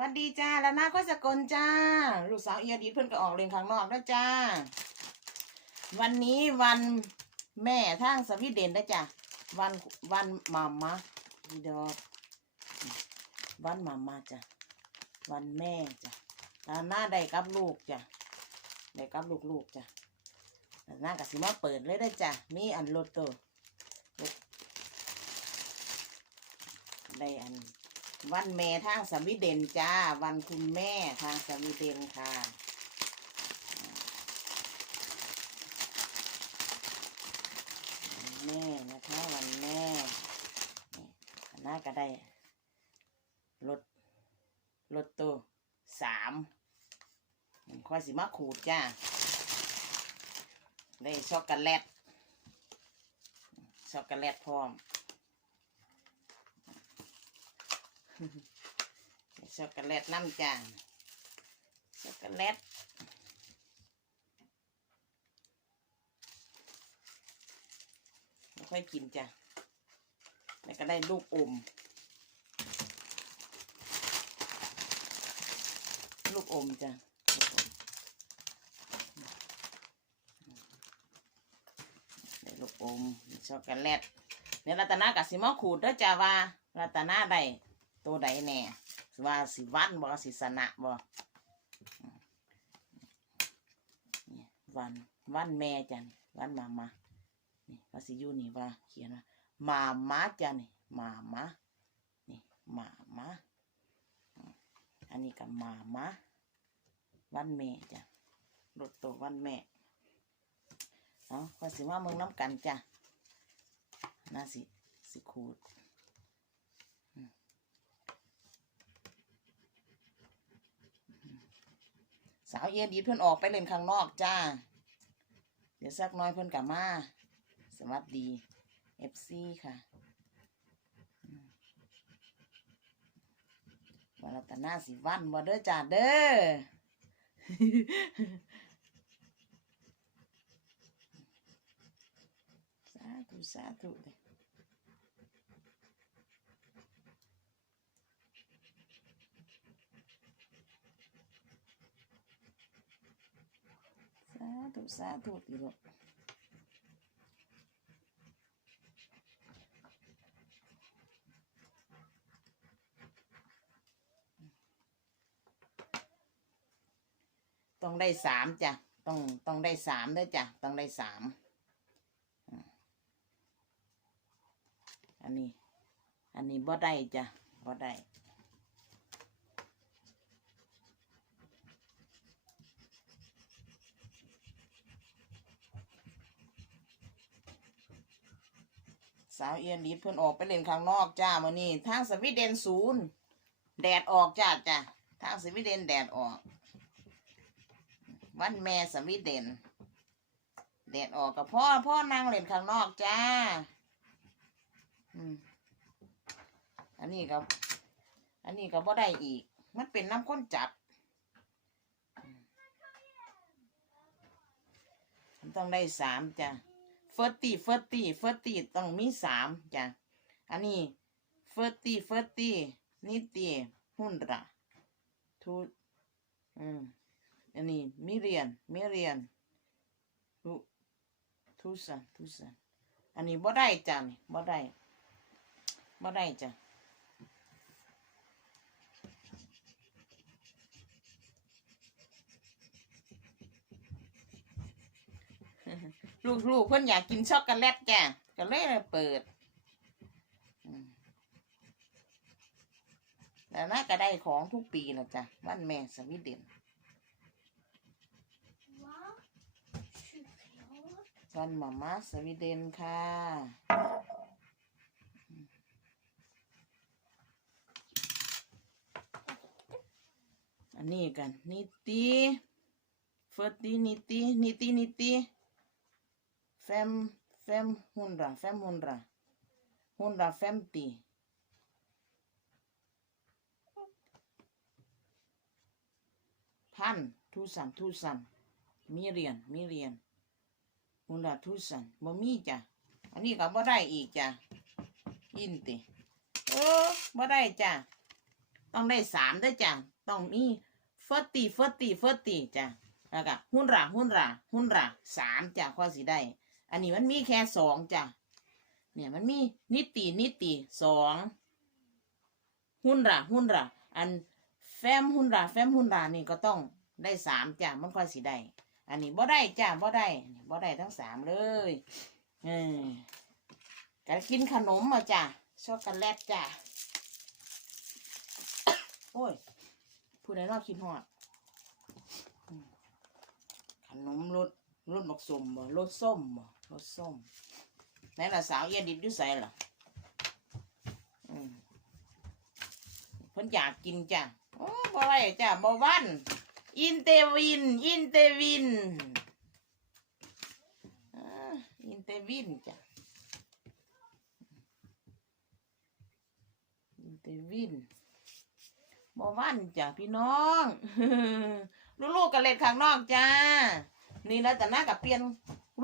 วัสดีจ้าแล้วนาก็สกลจ้า ลูกสาวเอียดีเพื่อนก็ออกเรียนข้างนอกแล้วจ้า วันนี้วันแม่ทางสวีเดนได้อจ้ะวันวันมามาดีดอกวันมามาจ้ะวันแม่จ้ะแล้วหน้าได้กับลูกจ้ะได้กับลูกๆจ้ะแล้วหน้ากับสิมาเปิดเลยได้จ้ะมีอันโลโตได้อัน วันแม่ทางสวีเดนจ้า วันคุณแม่ทางสวีเดนค่ะแม่นะคะวันแม่นี่อันน่าก็ได้รถรถตัวสามค่อยสิมาขูดจ้า ได้ช็อกโกแลตช็อกโกแลตพร้อม ช็อกโกแลตน้ำจานช็อกโกแลตไม่ค่อยกินจ้ะ แล้วก็ได้ลูกอม ลูกอมจ้ะลูกอมได้ลูกอมช็อกโกแลตเดี๋ยวรัตนากับสิมาขูดด้อจ้าว่ารัตนาได้ ตัวใดแน่ว่าสิวันบ่สิสนะบ่นี่วันวันแม่จ้ะนี่วันมามานี่ว่าสิอยู่นี่ว่าเขียนว่ามามาจ้ะนี่มามานี่มามาอันนี้ก็มามาวันแม่จ้ะรถตัววันแม่เอาก็สิว่ามึงน้ำกันจ้ะน่าสิสิขูด สาวเอียดีเพื่อนออกไปเล่นข้างนอกจ้า เดี๋ยวสักน้อยเพื่อนกลับมาสวัสดีเอฟซีค่ะวันรัตนาสิวันบ่เด้อจ้าเด้อสาธุสาธุเลย ธุสาธุติลูกต้องได้สามจ้ะ ต้องต้องได้สามด้อจ้ะ ต้องได้สามอืมอันนี้ อันนี้บ่ได้จ้ะบ่ได้ สาวเอียนดีดเพื่อนออกไปเล่นข้างนอกจ้ามื่อนี้ทางสวีเดนศูนย์แดดออกจ้าจ้ะทางสวีเดนแดดออก วันแม่สวีเดน แดดออกกับพ่อพ่อนั่งเล่นข้างนอกจ้าอันนี้ก็อันนี้ก็บ่ได้อีก มันเป็นน้ำข้นจับมันต้องได้สามจ้ะ เฟอร์ตี้เฟอร์ตี้เฟอร์ตี้ต้องมีสามจ้ะอันนี้เฟอร์ตี้เฟอร์ตี้นิตีหุ่นระทูอืมอันนี้มิเรียนมิเรียนทูทูสันทูสันอันนี้บ่ได้จ้ะนี่บ่ได้บ่ได้จ้ะ ลูกๆเพื่อนอยากกินช็อกโกแลตจ้ะก็เลยเปิดอืมแต่น่าก็ได้ของทุกปีนะจ้ะวันแม่สวีเดนวันมาม่าสวีเดนค่ะอันนี้กันนิตีเฟอร์ตีนิตีนิตีนิตี เฟมเฟมฮุนราเฟมฮุนราฮุนราเฟมตีพันทูสันทูสันมีเรียนมีเรียนหุ่นละทุสันบ่มีจ้ะ อันนี้ก็บ่ได้อีกจ้ะ อินติเออบ่ได้จ้ะ ต้องได้สามด้วยจ้ะ ต้องมีเฟิร์ตีเฟิร์ตีเฟิร์ตีจ้ะ แล้วก็หุ่นราหุ่นราหุ่นราสามจ้ะข้อสีได้ อันนี้มันมีแค่สองจ้ะ เนี่ยมันมีนิตินิติสองหุ่นราหุ่นราอันแฟมหุ่นราแฟมหุ่นรานี่ก็ต้องได้สามจ้ะมันค่อยสีได้อันนี้บ่ได้จ้ะบ่ได้บ่ได้ทั้งสามเลยเออก็กินขนมมาจ้ะช็อกโกแลตจ้ะโอ้ยผู้ใดรอดคิดฮอดขนมรสรสบักสมบ่รสส้มบ่ รสส้มไหนล่ะสาวเอียดิดยู่ใส่ล่ะอืมเพิ่นอยากกินจ้ะโอ้บ่ไรจ้ะบ่วัน อินเตวิน อินเตวินอินเตวินจ้ะอินเตวินบ่วันจ้ะพี่น้องลูกๆกันเล่นข้างนอกจ้า นี่แล้วแต่หน้ากับเปลี่ยน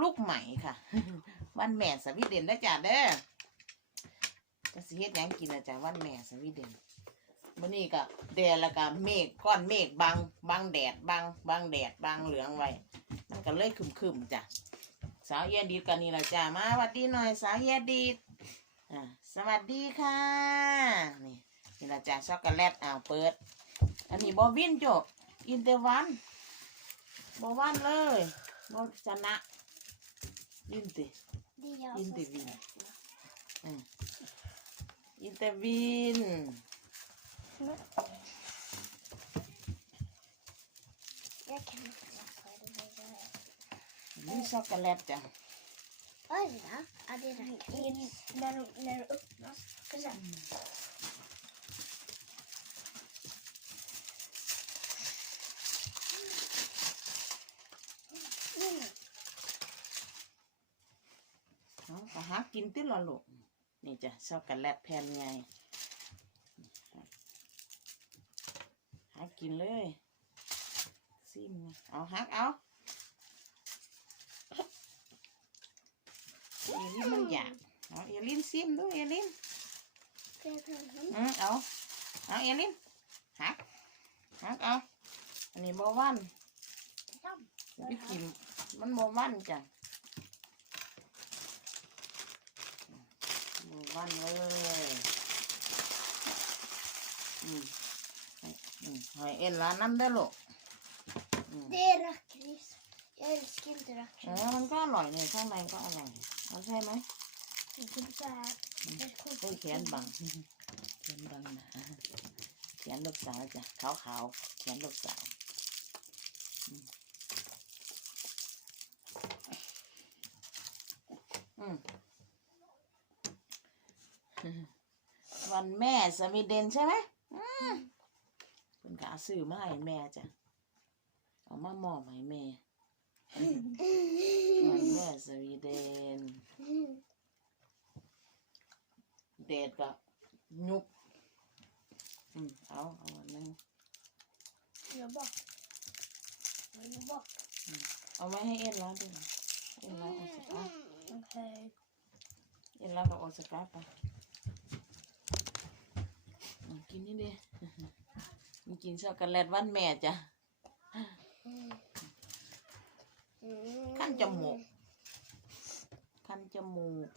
ลูกใหม่ค่ะวันแม่สวีเดนได้อจ้ะเด้อจะสิเฮ็ดหยังกินนะจ้ะวันแม่สวีเดนมื้อนี้ก็แดดแล้วก็เมฆก้อนเมฆบังบังแดดบังบังแดดบังเหลืองไว้มันก็เลยครึมๆจ้ะสาวเอียดีดกันนี่ละจ้ามาสวัสดีหน่อยสาวเอียดีดอ่าสวัสดีค่ะนี่นี่ละจ้าช็อกโกแลตอ่าวเปิด อันนี้บอวินโจอินเตอร์วันบอวันเลยบอชนะ Inte. Mm. Inte vin. Mm. Inte vin. Jag kan inte Nu sa läppen. Oj. Ja, det är mm. när, när öppnas. เอาก็หากินติละลูกนี่จ้ะช็อกโกแลตแผ่นไงหากินเลยซิมนะเอาฮักเอาเอลินมันอยากเอาเอลินซิมดูเอลิน Ska jag ta en hand? อืมเอาเอาเอลินฮักฮักเอาอันนี้บอวัน Ja. ไปกินมันบอวันจ้ะ บอวันเลยอืมให้อืมให้เอ็นร้านน้ำได้อลูกอืม Det är lakrits. Jag älskar inte เอ lakrits. อมันก็อร่อยเนี่ยข้างในก็อร่อยเอาใช่ไหม Det är typ så här. Mm. Det är โอ้ย konstigt. แขนบังแขนบังนะแขนลูกสาวจ้ะขาวขาวๆแขนลูกสาวอืมอืม วันแม่สวีเดนใช่ไหมอืมเป็นขาซื้อมาให้แม่จ้ะเอามามอบให้แม่วันแม่สวีเดนเดดกับยุกอืมเอาเอาอันนึง Jag bara. Jag bara. เอาไว้ให้เอ็นแล้วด้วยเอ็นแล้วเอาสกา Okej. เอ็นแล้วก็เอาสกาไปอืม กินนี่ดิมันกินช็อกโกแลตวันแม่จ้ะขั้นจมูกคันจมูก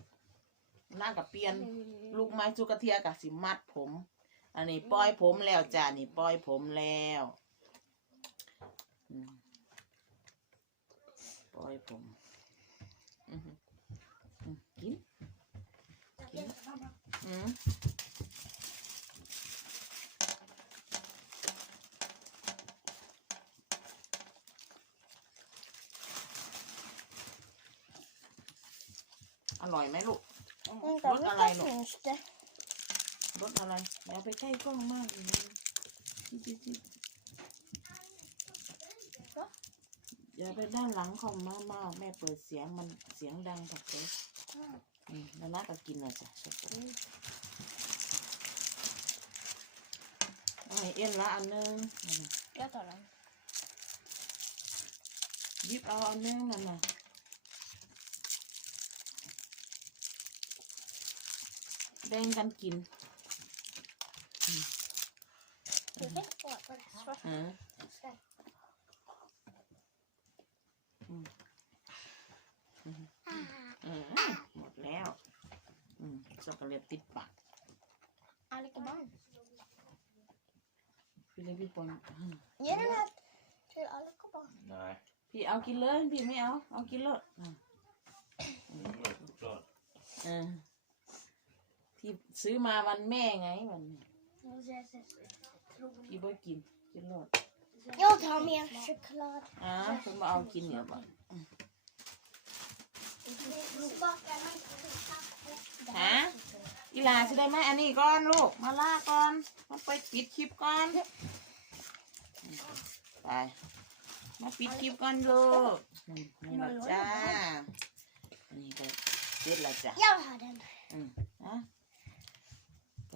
หน้ากับเปลี่ยน ลูกไม้สุกระเทียกับสิมัดผม อันนี้ปล่อยผมแล้วจ้ะนี่ปล่อยผมแล้วอืมปล่อยผมอือหืออืมกิน อืมอร่อยไหมลูก Vänta, Låt alla vilka in då. finns det? รสอะไรอย่าไปใกล้กล้องมากเลยนะจิ๊ดจิ๊ด Va? อย่าไปด้านหลังของมากมากแม่เปิดเสียงมันเสียงดังผักเลย Mm. อืมแล้วน้าก็กินเลยจ้ะชอบ Mm. เอาให้เอ็นละอันนึงนั่นน่ะ Jag tar den. หยิบเอาอันนึงนั่นน่ะ บ่งกันกินอืม Du kan gå på det. Så อืม ska อืม Ah. หมดแล้วอืมช็อกโกแลตติดปาก Alle kan barn. พี่เล็กพี่ปนอืม Ge den här till alla kan barn. Nej, พี่เอากินเลยพี่ไม่เอา เอากินเลยอืม det var choklad. เออ ที่ซื้อมาวันแม่ไงวันนี้พี่บ่กินกินเลย Jag tar mer choklad. อ่าคุณมาเอากินเนี่ยบ่ Smakar man inte ฮะอีหลาสิได้ไหมอันนี้ก่อนลูก มาล่าก่อนมาไปปิดคลิปก่อน ไป มาปิดคลิปก่อนลูกอืมนี่ละจ้าอันนี้ก็เสร็จแล้วจ้ะ Jag har den. อืมนะจะ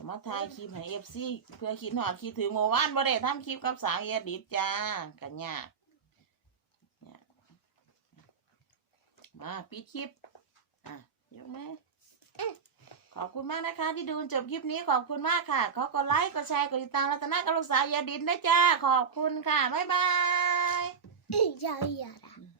มาถ่ายคลิปให้เอฟซีเพื่อคิดหอดคิดถึงเมื่อวานบ่ได้ทำคลิปกับสาวเอียดิดจ้ากันยากมาปิดคลิป อะยกมืออขอบคุณมากนะคะ ที่ดูจบคลิปนี้ขอบคุณมากค่ะ ขอกดไลค์กดแชร์กดติดตามรัตนากับลูกสาวเอียดินด้วยจ้า ขอบคุณค่ะ บ๊ายบาย Jag gör det.